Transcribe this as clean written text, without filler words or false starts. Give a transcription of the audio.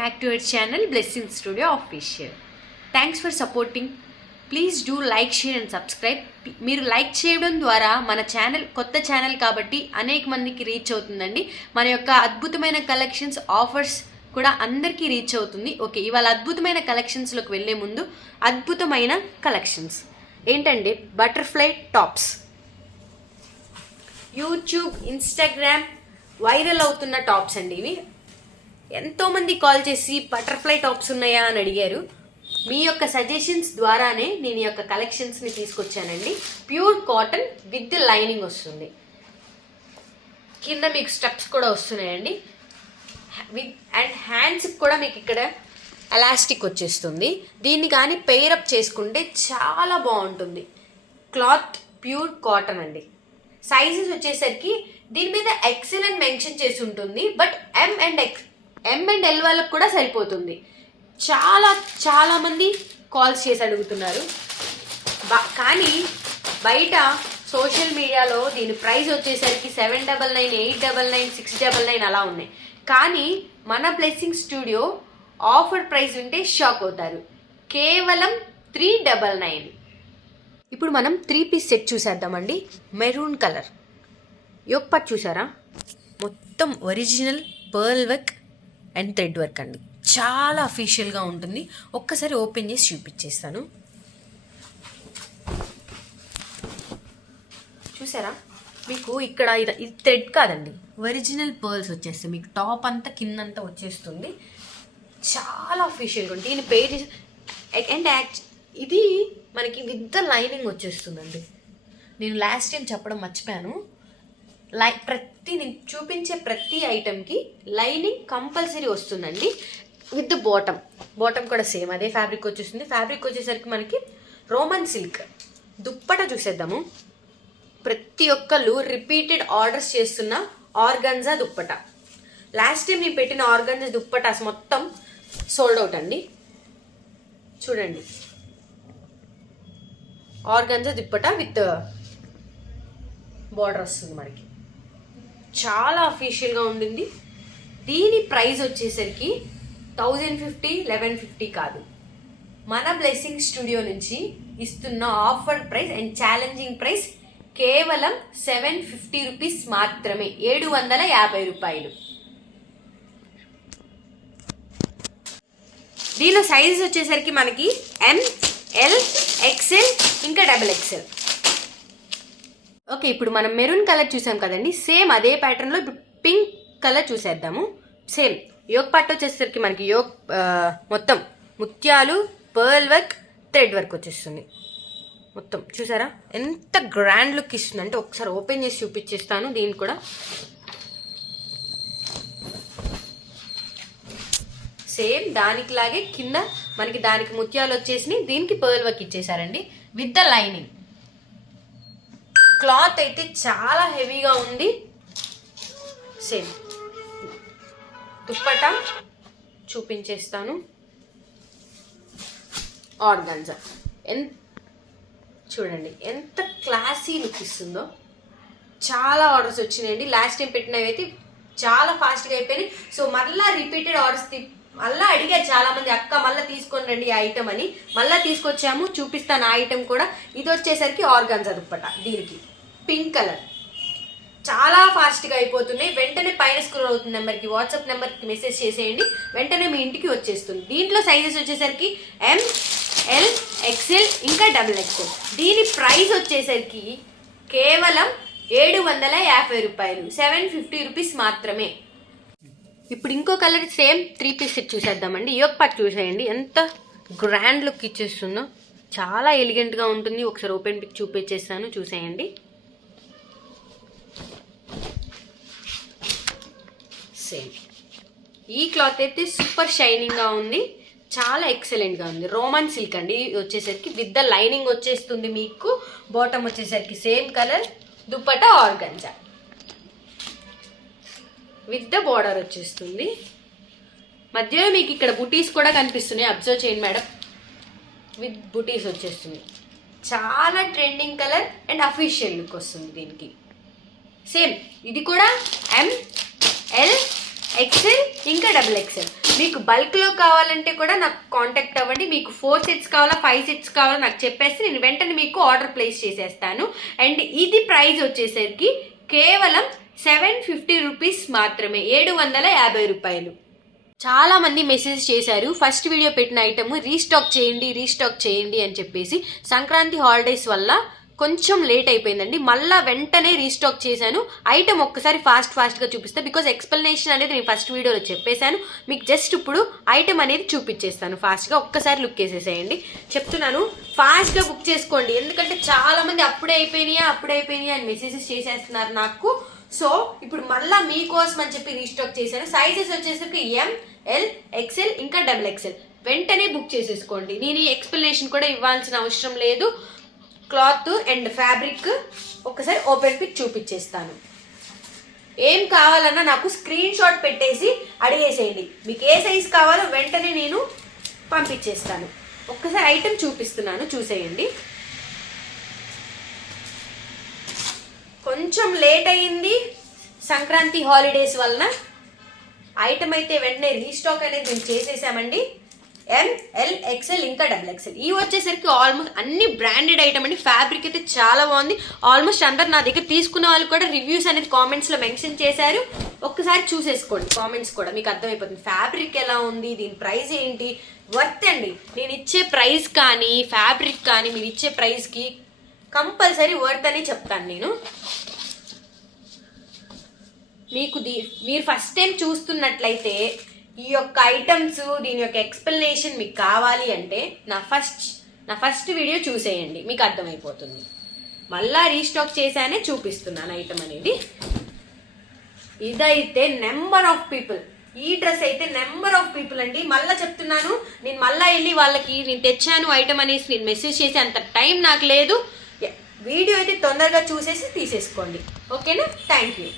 back to our channel Blessing Studio Official. Thanks for supporting. Please do like, share and subscribe. మీరు like చేయడం ద్వారా మన channel కొత్త channel కాబట్టి అనేక మందికి రీచ్ అవుతుందండి. మన యొక్క అద్భుతమైన కలెక్షన్స్ ఆఫర్స్ కూడా అందరికీ రీచ్ అవుతుంది. ఓకే, ఇవాళ అద్భుతమైన కలెక్షన్స్లోకి వెళ్ళే ముందు అద్భుతమైన కలెక్షన్స్ ఏంటంటే butterfly tops. YouTube, Instagram viral అవుతున్న టాప్స్ అండి ఇవి. ఎంతోమంది కాల్ చేసి బటర్ఫ్లై టాప్స్ ఉన్నాయా అని అడిగారు. మీ యొక్క సజెషన్స్ ద్వారానే నేను ఈ యొక్క కలెక్షన్స్ని తీసుకొచ్చానండి. ప్యూర్ కాటన్ విత్ లైనింగ్ వస్తుంది, కింద మీకు స్టెప్స్ కూడా వస్తున్నాయండి. అండ్ హ్యాండ్స్కి కూడా మీకు ఇక్కడ ఎలాస్టిక్ వచ్చేస్తుంది. దీన్ని కానీ పెయిరప్ చేసుకుంటే చాలా బాగుంటుంది. క్లాత్ ప్యూర్ కాటన్ అండి. సైజెస్ వచ్చేసరికి దీని మీద ఎక్సెల్ అని మెన్షన్ చేసి ఉంటుంది, బట్ ఎం అండ్ ఎల్ వాళ్ళకి కూడా సరిపోతుంది. చాలా మంది కాల్స్ చేసి అడుగుతున్నారు. కానీ బయట సోషల్ మీడియాలో దీని ప్రైస్ వచ్చేసరికి 799, 899, 699 అలా ఉన్నాయి. కానీ మన బ్లెస్సింగ్ స్టూడియో ఆఫర్ ప్రైస్ ఉంటే షాక్ అవుతారు. కేవలం 399. ఇప్పుడు మనం 3 పీస్ సెట్ చూసేద్దామండి. మెరూన్ కలర్ యోక్ పార్ట్ చూసారా, మొత్తం original pearl work and thread work అండి. చాలా అఫీషియల్గా ఉంటుంది. ఒక్కసారి ఓపెన్ చేసి చూపించేస్తాను. చూసారా, మీకు ఇక్కడ ఇది థ్రెడ్ కాదండి, ఒరిజినల్ పర్ల్స్ వచ్చేస్తాయి. మీకు టాప్ అంతా కిందంతా వచ్చేస్తుంది. చాలా అఫీషియల్గా ఉంటుంది. దీని పేజ్ అండ్ ఇది మనకి విత్ లైనింగ్ వచ్చేస్తుందండి. నేను లాస్ట్ టైం చెప్పడం మర్చిపోయాను. నేను చూపించే ప్రతి ఐటెంకి లైనింగ్ కంపల్సరీ వస్తుందండి. విత్ బాటమ్ కూడా సేమ్ అదే ఫ్యాబ్రిక్ వచ్చేస్తుంది. ఫ్యాబ్రిక్ వచ్చేసరికి మనకి రోమన్ సిల్క్. దుప్పట చూసేద్దాము. ప్రతి ఒక్కళ్ళు రిపీటెడ్ ఆర్డర్స్ చేస్తున్న ఆర్గన్జా దుప్పట. లాస్ట్ టైం నేను పెట్టిన ఆర్గన్జా దుప్పట మొత్తం సోల్డ్ అవుట్ అండి. చూడండి, ఆర్గన్జా దుప్పట విత్ బార్డర్ వస్తుంది మనకి. చాలా అఫీషియల్గా ఉండింది. దీని ప్రైస్ వచ్చేసరికి 1050, 1150 కాదు. మన బ్లెస్సింగ్ స్టూడియో నుంచి ఇస్తున్న offer price and challenging price కేవలం 750 రూపీస్ మాత్రమే, 750 రూపాయలు. దీనిలో సైజెస్ వచ్చేసరికి మనకి ML, XL ఇంకా XXL. ఓకే, ఇప్పుడు మనం మెరూన్ కలర్ చూసాం కదండి. సేమ్ అదే ప్యాటర్న్లో ఇప్పుడు పింక్ కలర్ చూసేద్దాము. సేమ్ యోక్ పార్ట్ వచ్చేసరికి మనకి మొత్తం ముత్యాలు, పర్ల్ వర్క్, థ్రెడ్ వర్క్ వచ్చేస్తుంది. మొత్తం చూసారా ఎంత గ్రాండ్ లుక్ ఇస్తుంది అంటే ఒకసారి ఓపెన్ చేసి చూపించేస్తాను. దీన్ని కూడా సేమ్ దానికి లాగే కింద మనకి దానికి ముత్యాలు వచ్చేసి దీనికి పర్ల్ వర్క్ ఇచ్చేసారండి విత్ ద లైనింగ్. క్లాత్ అయితే చాలా హెవీగా ఉంది. సేమ్ దుప్పట చూపించేస్తాను. ఆర్గాన్జా చూడండి ఎంత క్లాసీ లుక్ ఇస్తుందో. చాలా ఆర్డర్స్ వచ్చినాయండి. లాస్ట్ టైం పెట్టినవి అయితే చాలా ఫాస్ట్గా అయిపోయినాయి. సో మళ్ళీ రిపీటెడ్ ఆర్డర్స్ మళ్ళీ అడిగారు చాలా మంది, అక్క మళ్ళీ తీసుకొని రండి ఈ ఐటమ్ అని. మళ్ళీ తీసుకొచ్చాము, చూపిస్తాను ఆ ఐటమ్ కూడా. ఇది వచ్చేసరికి ఆర్గాన్జా దుప్పట. దీనికి పింక్ కలర్. చాలా ఫాస్ట్గా అయిపోతున్నాయి. వెంటనే పైన స్క్రోల్ అవుతుంది నెంబర్కి, వాట్సాప్ నెంబర్కి మెసేజ్ చేసేయండి, వెంటనే మీ ఇంటికి వచ్చేస్తుంది. దీంట్లో సైజెస్ వచ్చేసరికి ML, XL ఇంకా XXL. దీని ప్రైస్ వచ్చేసరికి కేవలం 750 రూపాయలు, 750 రూపీస్ మాత్రమే. ఇప్పుడు ఇంకో కలర్ సేమ్ 3 పీస్ సెట్ చూసేద్దామండి. యోక్ పార్ట్ చూసేయండి ఎంత గ్రాండ్ లుక్ ఇచ్చేస్తుందో. చాలా ఎలిగెంట్గా ఉంటుంది. ఒకసారి ఓపెన్ పిక్ చూపించేస్తాను, చూసేయండి. సేమ్ ఈ క్లాత్ అయితే సూపర్ షైనింగ్గా ఉంది, చాలా ఎక్సలెంట్గా ఉంది. రోమన్ సిల్క్ అండి వచ్చేసరికి విత్ ద లైనింగ్ వచ్చేస్తుంది మీకు. బాటమ్ వచ్చేసరికి same colour, dupatta organza with the border వచ్చేస్తుంది. మధ్యలో మీకు ఇక్కడ బుటీస్ కూడా కనిపిస్తున్నాయి, అబ్జర్వ్ చేయండి మేడం. విత్ బుటీస్ వచ్చేస్తుంది. చాలా trending colour and official look వస్తుంది దీనికి. సేమ్ ఇది కూడా ML, XL ఇంకా XXL. మీకు బల్క్లో కావాలంటే కూడా నాకు కాంటాక్ట్ అవ్వండి. మీకు 4 సెట్స్ కావాలా 5 సెట్స్ కావాలా నాకు చెప్పేస్తే నేను వెంటనే మీకు ఆర్డర్ ప్లేస్ చేసేస్తాను. అండ్ ఇది ప్రైస్ వచ్చేసరికి కేవలం 750 రూపీస్ మాత్రమే, 750 రూపాయలు. చాలా మంది మెసేజ్ చేశారు ఫస్ట్ వీడియో పెట్టిన ఐటమ్ రీస్టాక్ చేయండి అని చెప్పేసి. సంక్రాంతి హాలిడేస్ వల్ల కొంచెం లేట్ అయిపోయిందండి. మళ్ళీ వెంటనే రీస్టాక్ చేశాను. ఐటమ్ ఒక్కసారి ఫాస్ట్గా చూపిస్తాను, బికాజ్ ఎక్స్ప్లెనేషన్ అనేది నేను ఫస్ట్ వీడియోలో చెప్పేశాను. మీకు జస్ట్ ఇప్పుడు ఐటమ్ అనేది చూపించేస్తాను ఫాస్ట్గా. ఒక్కసారి లుక్ వేసేసేయండి. చెప్తున్నాను ఫాస్ట్గా బుక్ చేసుకోండి, ఎందుకంటే చాలామంది అప్పుడే అయిపోయినాయా అని మెసేజెస్ చేసేస్తున్నారు నాకు. సో ఇప్పుడు మళ్ళీ మీకోసం అని చెప్పి రీస్టాక్ చేశాను. సైజెస్ వచ్చేసరికి ML XL ఇంకా XXL. వెంటనే బుక్ చేసేసుకోండి. నేను ఈ ఎక్స్ప్లెనేషన్ కూడా ఇవ్వాల్సిన అవసరం లేదు. క్లాత్ అండ్ ఫ్యాబ్రిక్ ఒకసారి ఓపెన్ పిక్ చూపించేస్తాను. ఏం కావాలన్నా నాకు స్క్రీన్ షాట్ పెట్టేసి అడిగేసేయండి. మీకు ఏ సైజ్ కావాలో వెంటనే నేను పంపించేస్తాను. ఒక్కసారి ఐటమ్ చూపిస్తున్నాను, చూసేయండి. కొంచెం లేట్ అయింది సంక్రాంతి హాలిడేస్ వలన. ఐటమ్ అయితే వెంటనే రీస్టాక్ అనేది మేము చేసేసామండి. ML XL ఇంకా XXL. ఇవి వచ్చేసరికి ఆల్మోస్ట్ అన్ని బ్రాండెడ్ ఐటమ్ అండి. ఫ్యాబ్రిక్ అయితే చాలా బాగుంది. ఆల్మోస్ట్ అందరు నా దగ్గర తీసుకున్న వాళ్ళు కూడా రివ్యూస్ అనేది కామెంట్స్లో మెన్షన్ చేశారు. ఒక్కసారి చూసేసుకోండి కామెంట్స్ కూడా, మీకు అర్థమైపోతుంది ఫ్యాబ్రిక్ ఎలా ఉంది, దీని ప్రైస్ ఏంటి. వర్త్ అండి. నేను ఇచ్చే ప్రైస్ కానీ ఫ్యాబ్రిక్ కానీ మీరు ఇచ్చే ప్రైస్కి కంపల్సరీ వర్త్ అని చెప్తాను నేను. మీకు మీరు ఫస్ట్ టైం చూస్తున్నట్లయితే ఈ యొక్క ఐటమ్స్ దీని యొక్క ఎక్స్ప్లెనేషన్ మీకు కావాలి అంటే నా ఫస్ట్ వీడియో చూసేయండి, మీకు అర్థమైపోతుంది. మళ్ళా రీస్టాక్ చేశానే చూపిస్తున్నాను ఐటమ్ అనేది. ఇదైతే నెంబర్ ఆఫ్ పీపుల్, ఈ డ్రెస్ అయితే నెంబర్ ఆఫ్ పీపుల్ అండి. మళ్ళీ చెప్తున్నాను, నేను మళ్ళీ వెళ్ళి వాళ్ళకి నేను తెచ్చాను ఐటమ్ అనేసి నేను మెసేజ్ చేసి అంత టైం నాకు లేదు. వీడియో అయితే తొందరగా చూసేసి తీసేసుకోండి, ఓకేనా? Thank you.